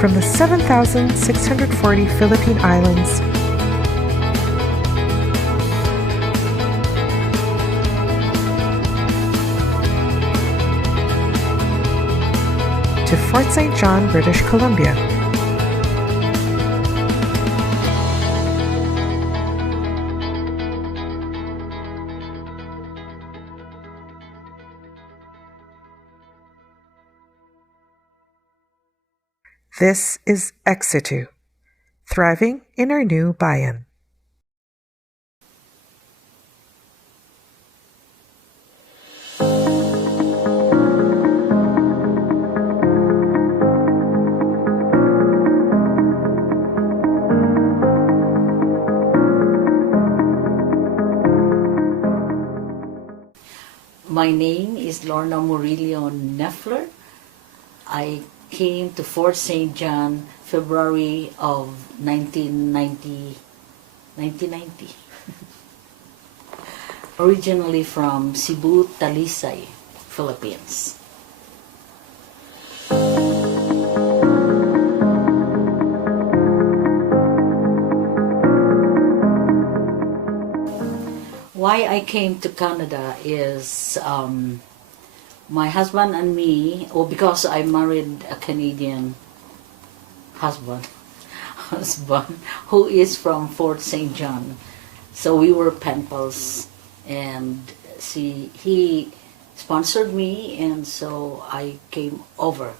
From the 7,640 Philippine Islands to Fort St. John, British Columbia. This is SITU, thriving in our new Bayan. My name is Lorna Neffler. I came to Fort St. John February of 1990. Originally from Cebu, Talisay, Philippines. Why I came to Canada is my husband and me, because I married a Canadian husband who is from Fort St. John. So we were pen pals, and he sponsored me, and so I came over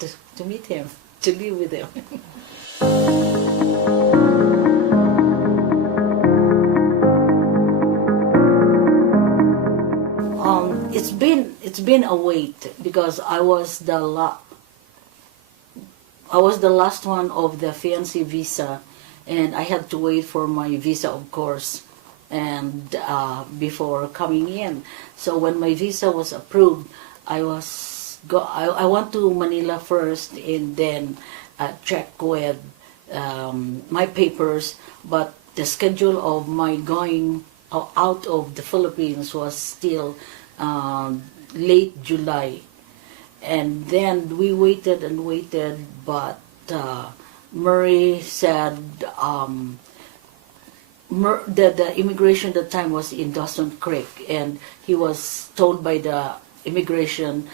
to meet him, to live with him. It's been a wait because I was the last one of the fiancé visa, and I had to wait for my visa, of course, and before coming in. So when my visa was approved, I went to Manila first, and then check with my papers. But the schedule of my going out of the Philippines was still late July, and then we waited and waited, but Murray said the immigration at the time was in Dawson Creek, and he was told by the immigration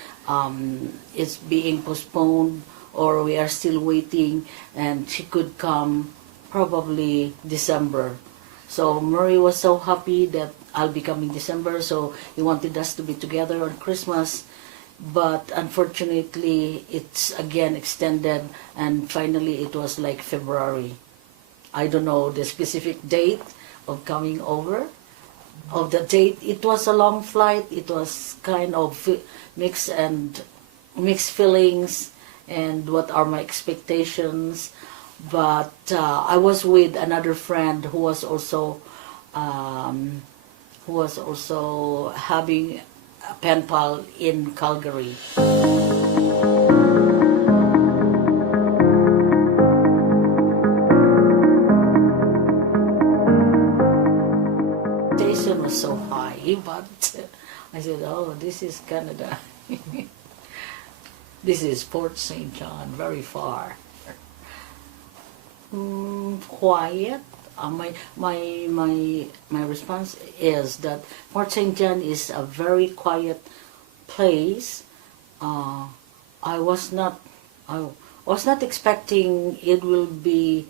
it's being postponed, or we are still waiting, and she could come probably December. So Murray was so happy that I'll be coming December, so he wanted us to be together on Christmas. But unfortunately, it's again extended, and finally it was like February. I don't know the specific date of coming over. Of the date, it was a long flight. It was kind of mixed feelings, and what are my expectations. But I was with another friend who was also having a pen pal in Calgary. Station was so high, but I said, "Oh, this is Canada. This is Fort St. John, very far." Quiet. My response is that Fort St. John is a very quiet place. I was not expecting it will be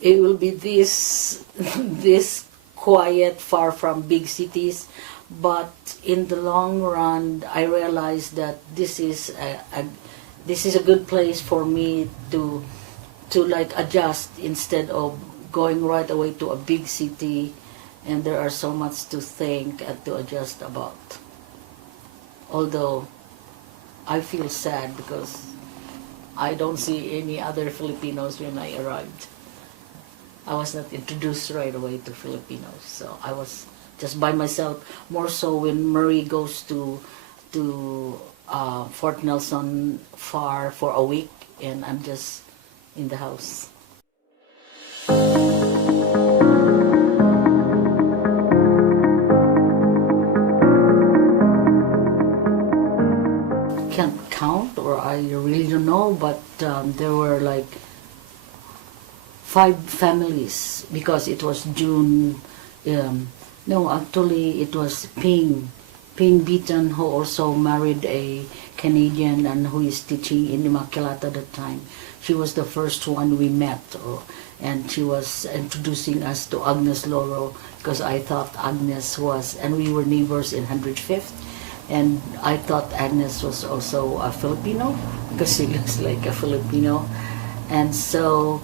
this this quiet, far from big cities. But in the long run, I realized that this is a good place for me to like adjust instead of going right away to a big city, and there are so much to think and to adjust about. Although I feel sad because I don't see any other Filipinos when I arrived. I was not introduced right away to Filipinos, so I was just by myself. More so when Murray goes to Fort Nelson far for a week, and I'm just in the house. Can't count, or I really don't know, but there were like 5 families because it was June. No, actually it was Ping Beaton, who also married a Canadian and who is teaching in Immaculata at the time. She was the first one we met, and she was introducing us to Agnes Loro, because I thought Agnes was, and we were neighbors in 105th, and I thought Agnes was also a Filipino because she looks like a Filipino. And so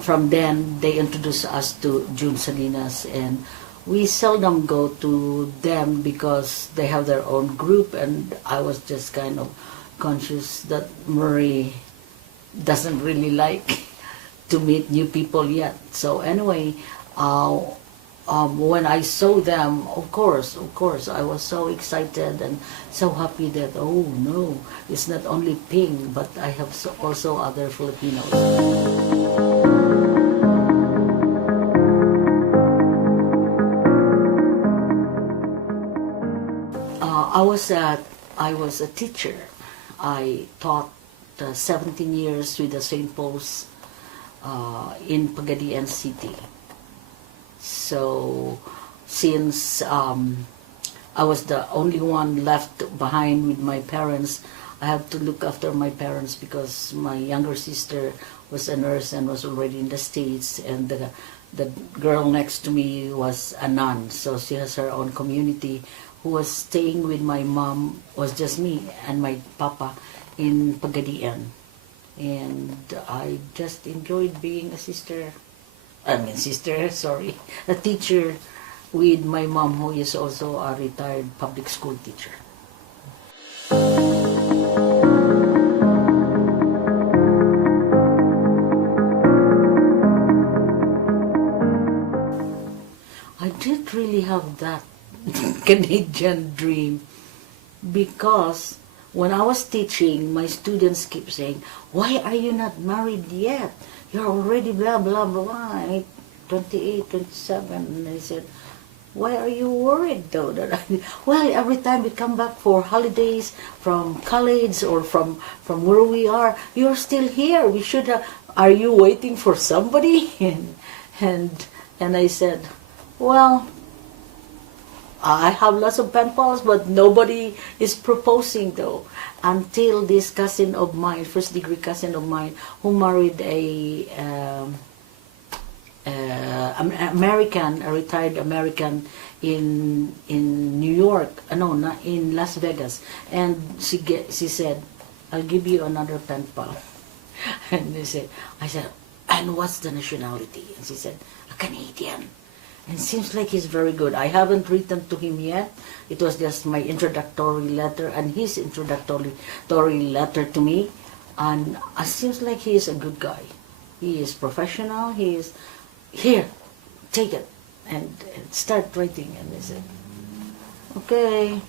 from then they introduced us to June Salinas, and we seldom go to them because they have their own group, and I was just kind of conscious that Murray doesn't really like to meet new people yet. So anyway, when I saw them, of course, I was so excited and so happy that, oh no, it's not only Ping, but I have also other Filipinos. I was a teacher. I taught 17 years with the St. Paul's in Pagadian City. So since I was the only one left behind with my parents, I had to look after my parents because my younger sister was a nurse and was already in the States, and the girl next to me was a nun, so she has her own community. Who was staying with my mom was just me and my papa in Pagadian. And I just enjoyed being a teacher with my mom, who is also a retired public school teacher. I didn't really have that Canadian dream, because when I was teaching, my students keep saying, "Why are you not married yet? You're already blah, blah, blah, 28, 27. And I said, "Why are you worried though?" Well, every time we come back for holidays from college or from where we are, you're still here. We should have, are you waiting for somebody? And I said, well, I have lots of pen pals, but nobody is proposing though. Until this cousin of mine, first degree cousin of mine, who married a retired American in New York, no, not in Las Vegas, and she said, "I'll give you another pen pal." And I said, "And what's the nationality?" And she said, "A Canadian." And it seems like he's very good. I haven't written to him yet. It was just my introductory letter and his introductory letter to me. And it seems like he is a good guy. He is professional. He is, here, take it and start writing. And I said, okay,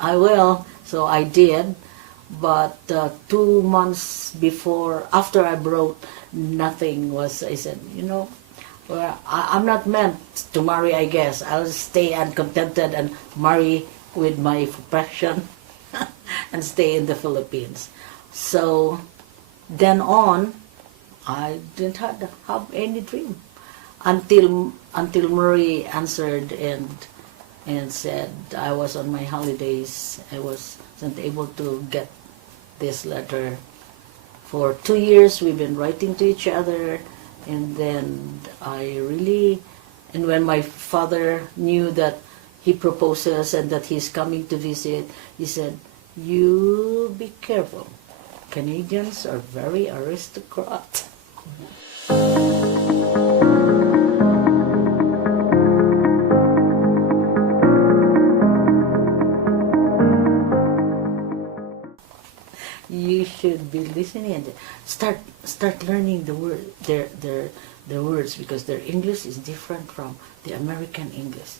I will. So I did. But 2 months before, after I wrote, nothing was, I said, well, I'm not meant to marry, I guess. I'll stay uncontented and marry with my profession and stay in the Philippines. So then on, I didn't have any dream until Murray answered and said I was on my holidays. I wasn't able to get this letter. For 2 years, we've been writing to each other. And then and when my father knew that he proposes and that he's coming to visit, he said, "You be careful. Canadians are very aristocrat." You should be listening and start learning the word, their words, because their English is different from the American English.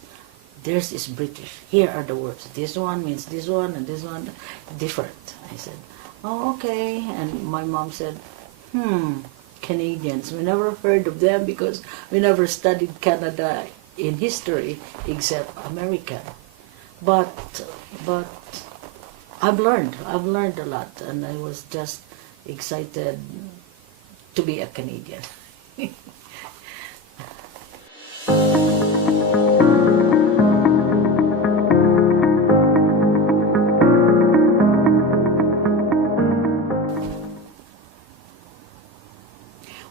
theirs is British. Here are the words. This one means this one and this one different. I said, oh, okay. And my mom said, Canadians. We never heard of them because we never studied Canada in history except American. But I've learned a lot, and I was just excited to be a Canadian.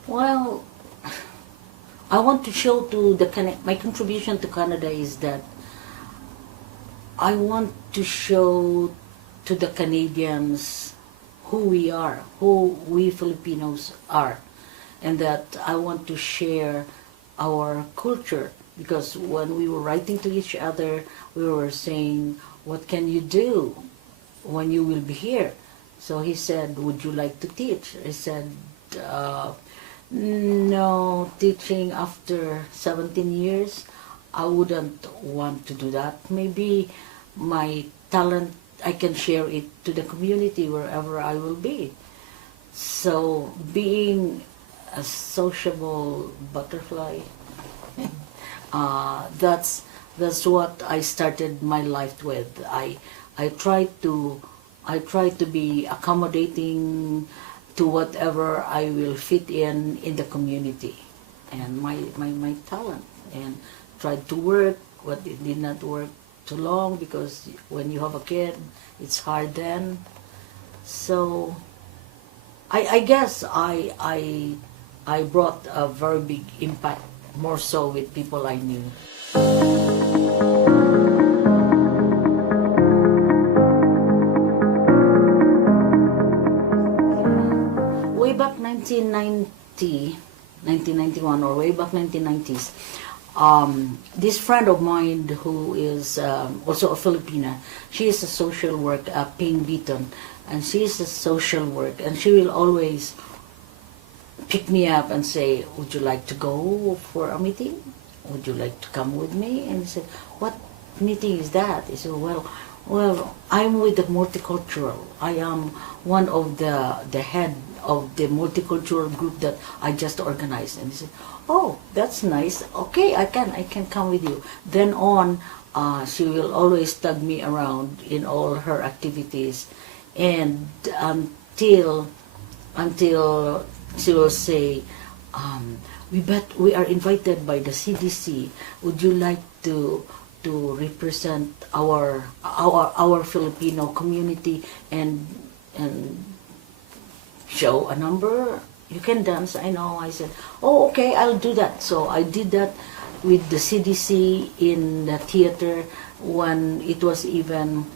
Well, I want to show to my contribution to Canada is that I want to show to the Canadians who we are, who we Filipinos are, and that I want to share our culture, because when we were writing to each other, we were saying, what can you do when you will be here? So he said, would you like to teach? I said, no, teaching after 17 years, I wouldn't want to do that. Maybe my talent, I can share it to the community wherever I will be. So being a sociable butterfly, that's what I started my life with. I try to be accommodating to whatever I will fit in the community, and my talent, and tried to work, but it did not work too long because when you have a kid, it's hard then. So I guess I brought a very big impact, more so with people I knew. Way back 1991, or way back 1990s, this friend of mine who is also a Filipina, she is a social work, Ping Beaton, and she is a social work, and she will always pick me up and say, would you like to go for a meeting? Would you like to come with me? And I said, what meeting is that? He said, well, I'm with the multicultural. I am one of the head of the multicultural group that I just organized. And he said, oh, that's nice. Okay, I can come with you. Then on, she will always tug me around in all her activities, and until she will say, we are invited by the CDC. Would you like to represent our Filipino community and show a number? You can dance, I know. I said, oh, okay, I'll do that. So I did that with the CDC in the theater when it was even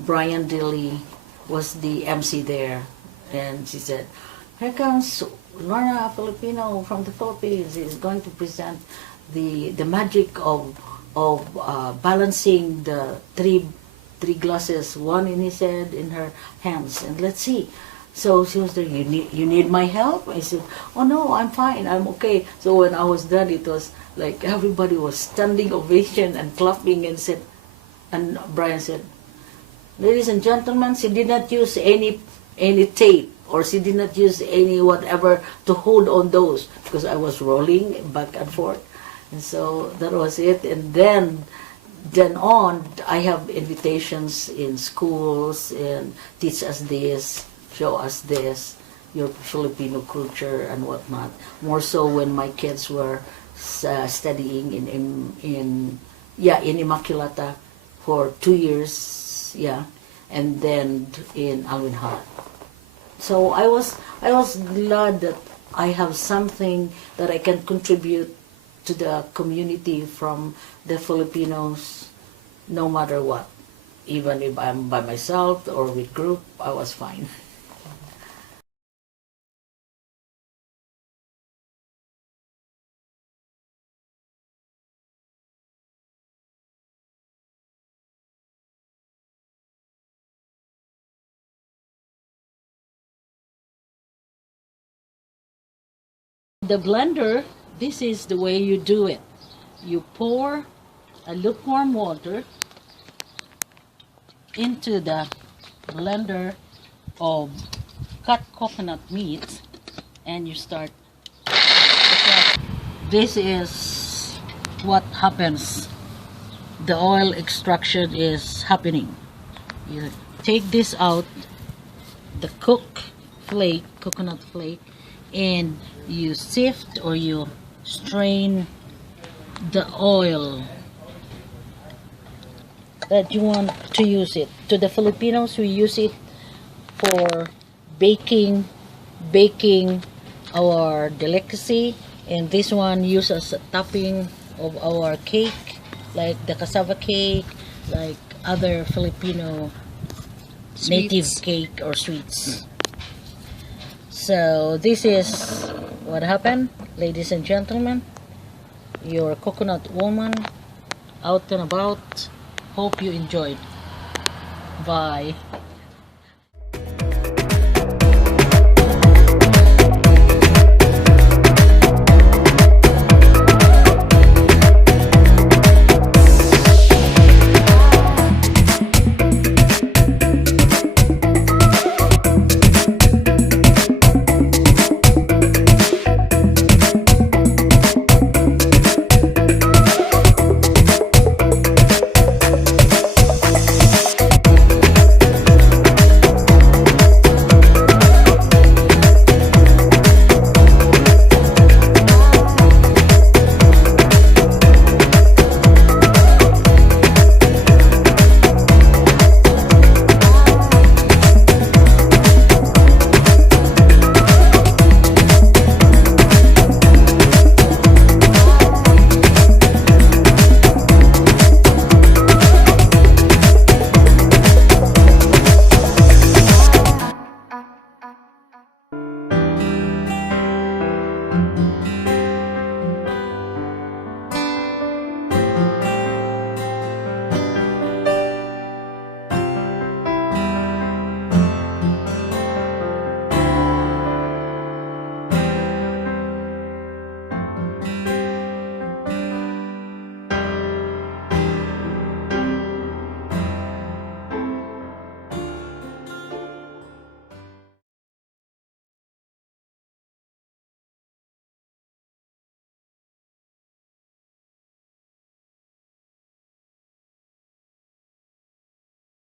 Brian Dilly was the MC there. And she said, here comes Lorna, Filipino from the Philippines, is going to present the magic of balancing the three glasses, one in his head, in her hands, and let's see. So she was there, you need my help? I said, oh no, I'm fine, I'm okay. So when I was done, it was like everybody was standing ovation and clapping, and Brian said, ladies and gentlemen, she did not use any tape, or she did not use any whatever to hold on those, because I was rolling back and forth. And so that was it. And then on, I have invitations in schools and teach us this, show us this, your Filipino culture and whatnot. More so when my kids were studying in Immaculata for 2 years, and then in Alwinhal. So I was glad that I have something that I can contribute to the community from the Filipinos, no matter what. Even if I'm by myself or with group, I was fine. The blender, this is the way you do it. You pour a lukewarm water into the blender of cut coconut meat, and you start. This is what happens. The oil extraction is happening. You take this out, the coconut flake, and you sift or you strain the oil that you want to use it. To the Filipinos, we use it for baking our delicacy, and this one used as a topping of our cake, like the cassava cake, like other Filipino native cake or sweets. So this is what happened, ladies and gentlemen. Your coconut woman out and about. Hope you enjoyed. Bye.